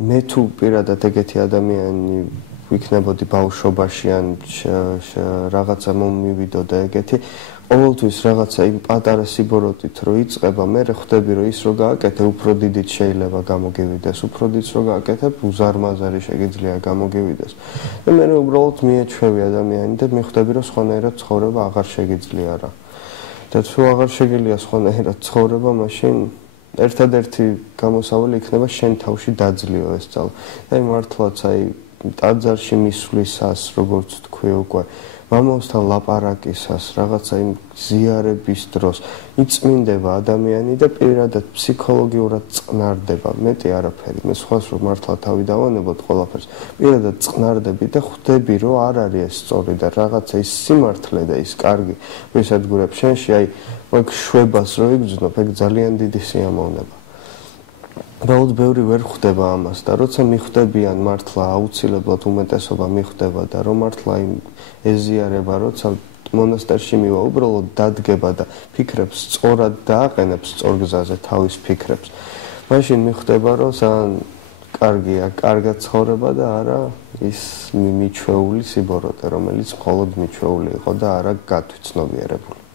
მე თუ პირადად ეგეთი ადამიანი ვიქნებოდი ბავშვობაში ან რაღაცა მომივიდოდა ეგეთი ყოველთვის რაღაცა იმ პატარა სიბოროტით რო იწყება მე ხვდები რომ ის რო გააკეთე უფრო დიდიც შეიძლება გამოგივიდეს უფრო დიდს რო გააკეთებ უზარმაზარი შეგიძლია გამოგივიდეს და მე უბრალოდ მიეჩვევი ადამიანი და მიხვდები რომ სხვანაირად ცხოვრება აღარ შეგიძლია რა და თუ აღარ შეგიძლია სხვანაირად ცხოვრება მაშინ ერთადერთი გამოსავალი იქნება შენ თავში დაძლიო ეს ძალა და მართლაც აი ტაძარში მისვლისას როგორც თქვი უკვე მამოსთან ლაპარაკისას რაღაცა იმ ზიარების დროს იწმინდება ადამიანი და პირადად ფსიქოლოგიურად წყნარდება მეტი არაფერი მე სხვას რომ მართლა თავი დავანებოთ ყველაფერს პირადად წყნარდები და ხვდები რომ არ არის ეს სწორი და რაღაცა ის სიმართლე და ის კარგი ვის ადგურებს შენში აი მაგ შვებას რო იგრძნობ ეგ ძალიან დიდი სიამოვნება რაოდ ბევრი ვერ ხვდება ამას და როცა მიხვდებიან მართლა აუცილებლად უმეტესობა მიხვდება და რომ მართლა იმ ეზიარება როცა მონასტერში მივა უბრალოდ დადგება და ფიქრებს სწორად დააყენებს სწორ გზაზე თავის ფიქრებს მაშინ მიხვდება რომ ძალიან კარგია კარგად ცხოვრება და არა ის მიჩვეული სიბოროტე რომელიც მხოლოდ მიჩვეული იყო და არა გათვითცნობიერებული